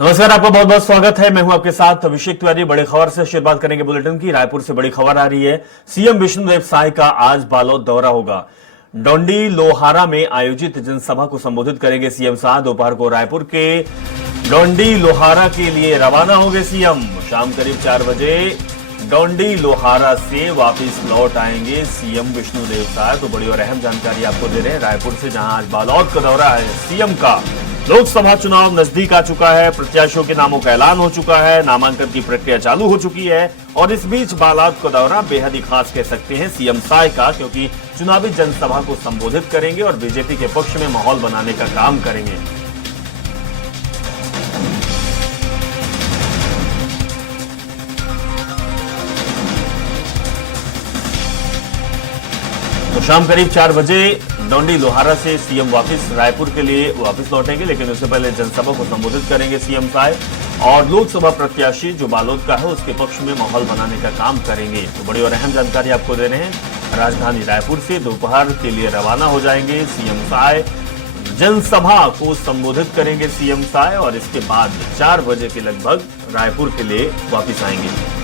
नमस्कार, आपका बहुत बहुत स्वागत है। मैं हूं आपके साथ अभिषेक तिवारी। बड़ी खबर से शुरुआत करेंगे बुलेटिन की। रायपुर से बड़ी खबर आ रही है। सीएम विष्णुदेव साय का आज बालोद दौरा होगा। डोंडी लोहारा में आयोजित जनसभा को संबोधित करेंगे सीएम साय। दोपहर को रायपुर के डोंडी लोहारा के लिए रवाना होंगे सीएम। शाम करीब 4 बजे डोंडी लोहारा से वापस लौट आएंगे सीएम विष्णुदेव साय। तो बड़ी और अहम जानकारी आपको दे रहे हैं रायपुर से, जहां आज बालोद का दौरा है सीएम का। लोकसभा चुनाव नजदीक आ चुका है, प्रत्याशियों के नामों का ऐलान हो चुका है, नामांकन की प्रक्रिया चालू हो चुकी है और इस बीच बालोद का दौरा बेहद ही खास कह सकते हैं सीएम साय का, क्योंकि चुनावी जनसभा को संबोधित करेंगे और बीजेपी के पक्ष में माहौल बनाने का काम करेंगे। तो शाम करीब 4 बजे डोंडी लोहारा से सीएम वापस रायपुर के लिए वापस लौटेंगे, लेकिन उससे पहले जनसभा को संबोधित करेंगे सीएम साय और लोकसभा प्रत्याशी जो बालोद का है उसके पक्ष में माहौल बनाने का काम करेंगे। तो बड़ी और अहम जानकारी आपको दे रहे हैं। राजधानी रायपुर से दोपहर के लिए रवाना हो जाएंगे सीएम साय। जनसभा को संबोधित करेंगे सीएम साय और इसके बाद 4 बजे के लगभग रायपुर के लिए वापिस आएंगे।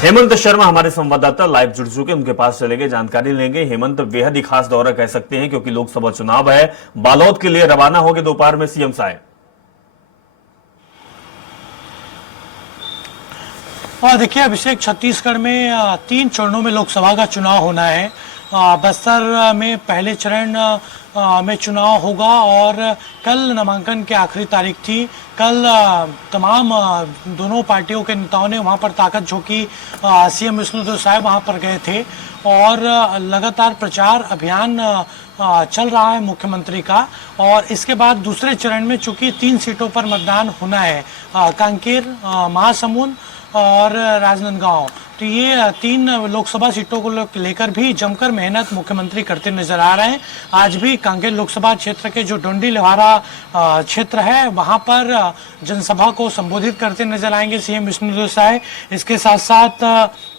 हेमंत शर्मा हमारे संवाददाता लाइव जुड़ चुके, उनके पास चलेंगे, जानकारी लेंगे। हेमंत, बेहद ही खास दौरा कह सकते हैं क्योंकि लोकसभा चुनाव है। बालोद के लिए रवाना होंगे दोपहर में सीएम साय। और देखिए अभिषेक, छत्तीसगढ़ में 3 चरणों में लोकसभा का चुनाव होना है। बस्तर में पहले चरण में चुनाव होगा और कल नामांकन की आखिरी तारीख थी। कल तमाम दोनों पार्टियों के नेताओं ने वहां पर ताकत झोंकी। सीएम विष्णुदेव साय वहां पर गए थे और लगातार प्रचार अभियान चल रहा है मुख्यमंत्री का। और इसके बाद दूसरे चरण में चूंकि 3 सीटों पर मतदान होना है, कांकेर, महासमुंद और राजनांदगांव, तो ये 3 लोकसभा सीटों को लेकर भी जमकर मेहनत मुख्यमंत्री करते नजर आ रहे हैं। आज भी कांकेर लोकसभा क्षेत्र के जो डोंडी लोहारा क्षेत्र है वहां पर जनसभा को संबोधित करते नजर आएंगे सीएम विष्णुदेव साय। इसके साथ साथ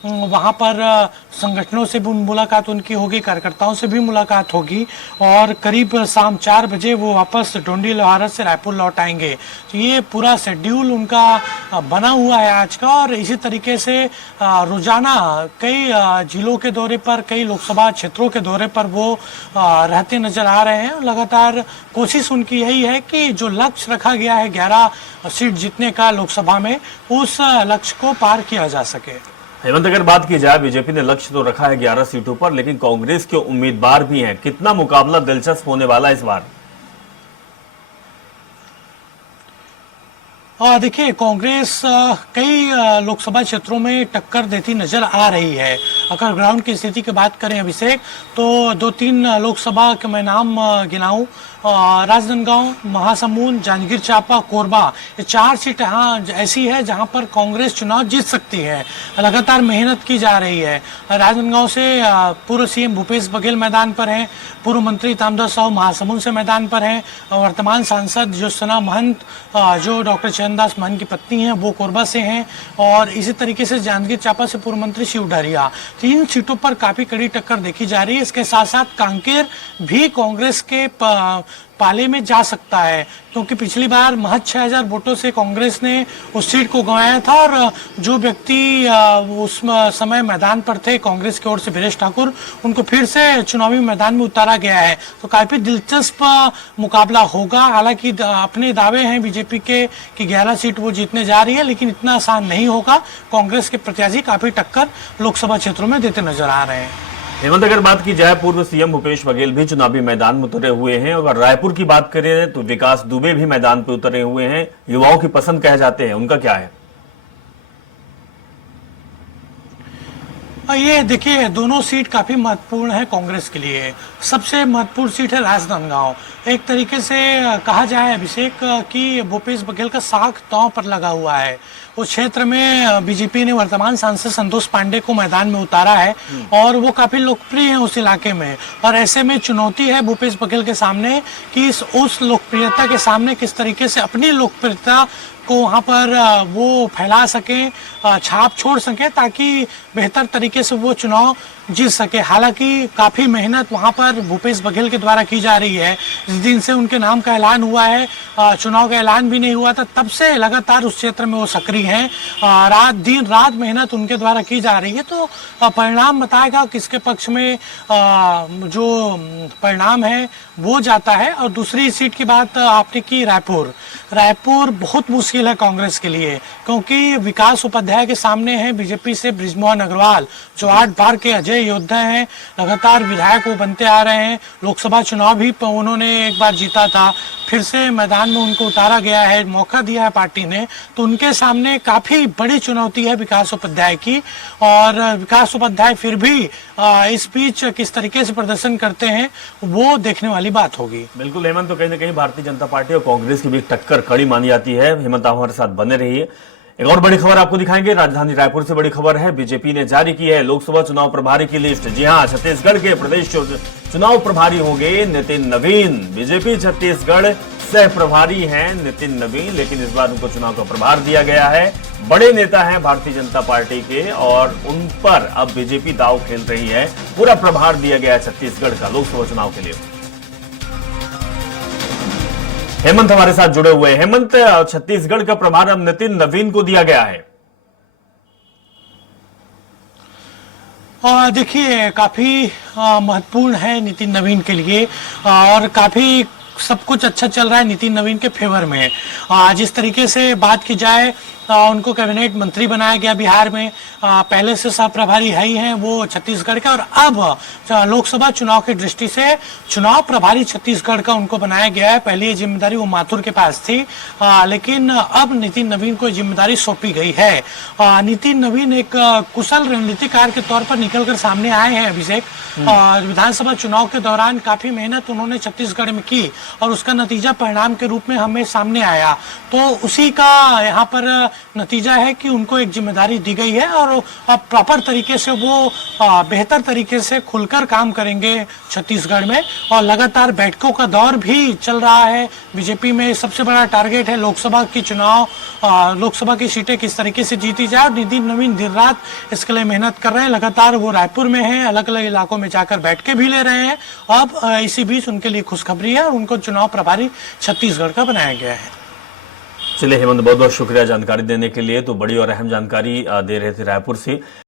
वहां पर संगठनों से भी मुलाकात उनकी होगी, कार्यकर्ताओं से भी मुलाकात होगी और करीब शाम 4 बजे वो वापस डोंडी लोहारा से रायपुर लौट आएंगे। तो ये पूरा शेड्यूल उनका बना हुआ है आज का। और इसी तरीके से रोजाना कई जिलों के दौरे पर, कई लोकसभा क्षेत्रों के दौरे पर वो रहते नजर आ रहे हैं। लगातार कोशिश उनकी यही है कि जो लक्ष्य रखा गया है 11 सीट जीतने का लोकसभा में, उस लक्ष्य को पार किया जा सके। हेमंत, अगर बात की जाए, बीजेपी ने लक्ष्य तो रखा है 11 सीटों पर, लेकिन कांग्रेस के उम्मीदवार भी हैं। कितना मुकाबला दिलचस्प होने वाला इस बार? देखिए कांग्रेस कई लोकसभा क्षेत्रों में टक्कर देती नजर आ रही है। अगर ग्राउंड की स्थिति की बात करें अभिषेक, तो 2-3 लोकसभा के मैं नाम गिनाऊं, राजनांदगांव, महासमुंद, जांजगीर चांपा, कोरबा, ये 4 सीट यहाँ ऐसी है जहां पर कांग्रेस चुनाव जीत सकती है। लगातार मेहनत की जा रही है। राजनांदगांव से पूर्व सीएम भूपेश बघेल मैदान पर हैं, पूर्व मंत्री तामदास साहू महासमुंद से मैदान पर हैं, वर्तमान सांसद ज्योत्सना महंत जो डॉक्टर चरणदास महंत की पत्नी हैं वो कोरबा से हैं, और इसी तरीके से जांजगीर चांपा से पूर्व मंत्री शिव डहरिया। 3 सीटों पर काफी कड़ी टक्कर देखी जा रही है। इसके साथ साथ कांकेर भी कांग्रेस के पाले में जा सकता है, क्योंकि पिछली बार महज 6000 वोटों से कांग्रेस ने उस सीट को गंवाया था और जो व्यक्ति उस समय मैदान पर थे कांग्रेस की ओर से, वीरेश ठाकुर, उनको फिर से चुनावी मैदान में उतारा गया है। तो काफी दिलचस्प मुकाबला होगा। हालांकि अपने दावे हैं बीजेपी के कि 11 सीट वो जीतने जा रही है, लेकिन इतना आसान नहीं होगा। कांग्रेस के प्रत्याशी काफी टक्कर लोकसभा क्षेत्रों में देते नजर आ रहे हैं। हेमंत, अगर बात की जाए, पूर्व सीएम भूपेश बघेल भी चुनावी मैदान में उतरे हुए हैं। अगर रायपुर की बात करें तो विकास दुबे भी मैदान पर उतरे हुए हैं। युवाओं की पसंद कह जाते हैं, उनका क्या है? ये देखिए दोनों सीट काफी महत्वपूर्ण है कांग्रेस के लिए। सबसे महत्वपूर्ण सीट है राजनांदगांव। एक तरीके से कहा जाए अभिषेक कि भूपेश बघेल का साख दांव पर लगा हुआ है। उस क्षेत्र में बीजेपी ने वर्तमान सांसद संतोष पांडे को मैदान में उतारा है और वो काफी लोकप्रिय हैं उस इलाके में। और ऐसे में चुनौती है भूपेश बघेल के सामने कि उस लोकप्रियता के सामने किस तरीके से अपनी लोकप्रियता को वहाँ पर वो फैला सकें, छाप छोड़ सकें, ताकि बेहतर तरीके से वो चुनाव जीत सके। हालांकि काफी मेहनत वहां पर भूपेश बघेल के द्वारा की जा रही है। जिस दिन से उनके नाम का ऐलान हुआ है, चुनाव का ऐलान भी नहीं हुआ था, तब से लगातार उस क्षेत्र में वो सक्रिय हैं। दिन रात मेहनत उनके द्वारा की जा रही है। तो परिणाम बताएगा किसके पक्ष में जो परिणाम है वो जाता है। और दूसरी सीट की बात आपने की, रायपुर बहुत मुश्किल है कांग्रेस के लिए, क्योंकि विकास उपाध्याय के सामने है बीजेपी से बृजमोहन अग्रवाल, जो 8 बार के अजय योद्धा हैं, लगातार विधायक वो बनते आ रहे हैं। लोकसभा चुनाव भी उन्होंने एक बार जीता था, फिर से मैदान में उनको उतारा गया है, मौका दिया है पार्टी ने। तो उनके सामने काफी बड़ी चुनौती है विकास उपाध्याय की। और विकास उपाध्याय फिर भी इस बीच किस तरीके से प्रदर्शन करते हैं वो देखने वाली बात होगी। बिल्कुल हेमंत, तो कहीं ना कहीं भारतीय जनता पार्टी और कांग्रेस की भी टक्कर कड़ी मानी जाती है। हेमंत, आप हमारे साथ बने रहिए। एक और बड़ी खबर आपको दिखाएंगे, राजधानी रायपुर से बड़ी खबर है। बीजेपी ने जारी की है लोकसभा चुनाव प्रभारी की लिस्ट। जी हां, छत्तीसगढ़ के प्रदेश चुनाव प्रभारी होंगे नितिन नवीन। बीजेपी छत्तीसगढ़ सह प्रभारी हैं नितिन नवीन, लेकिन इस बार उनको चुनाव का प्रभार दिया गया है। बड़े नेता हैं भारतीय जनता पार्टी के और उन पर अब बीजेपी दांव खेल रही है। पूरा प्रभार दिया गया है छत्तीसगढ़ का लोकसभा चुनाव के लिए। हेमंत हमारे साथ जुड़े हुए हैं। हेमंत, छत्तीसगढ़ का प्रभार अब नितिन नवीन को दिया गया है। देखिए, काफी महत्वपूर्ण है नितिन नवीन के लिए और काफी सब कुछ अच्छा चल रहा है नितिन नवीन के फेवर में। जिस तरीके से बात की जाए, उनको कैबिनेट मंत्री बनाया गया बिहार में। पहले से सह प्रभारी है ही हैं वो छत्तीसगढ़ के, और अब लोकसभा चुनाव की दृष्टि से चुनाव प्रभारी छत्तीसगढ़ का उनको बनाया गया है। पहले ये जिम्मेदारी वो माथुर के पास थी, लेकिन अब नितिन नवीन को जिम्मेदारी सौंपी गई है। नितिन नवीन एक कुशल रणनीतिकार के तौर पर निकल कर सामने आए हैं अभिषेक। विधानसभा चुनाव के दौरान काफी मेहनत उन्होंने छत्तीसगढ़ में की और उसका नतीजा परिणाम के रूप में हमें सामने आया। तो उसी का यहाँ पर नतीजा है कि उनको एक जिम्मेदारी दी गई है और अब प्रॉपर तरीके से वो बेहतर तरीके से खुलकर काम करेंगे छत्तीसगढ़ में। और लगातार बैठकों का दौर भी चल रहा है। बीजेपी में सबसे बड़ा टारगेट है लोकसभा की चुनाव, लोकसभा की सीटें किस तरीके से जीती जाए। और नितिन नवीन दिन रात इसके लिए मेहनत कर रहे हैं। लगातार वो रायपुर में हैं, अलग अलग इलाकों में जाकर बैठकें भी ले रहे हैं। अब इसी बीच उनके लिए खुशखबरी है और उनको चुनाव प्रभारी छत्तीसगढ़ का बनाया गया है। चलिए हेमंत, बहुत बहुत शुक्रिया जानकारी देने के लिए। तो बड़ी और अहम जानकारी दे रहे थे रायपुर से।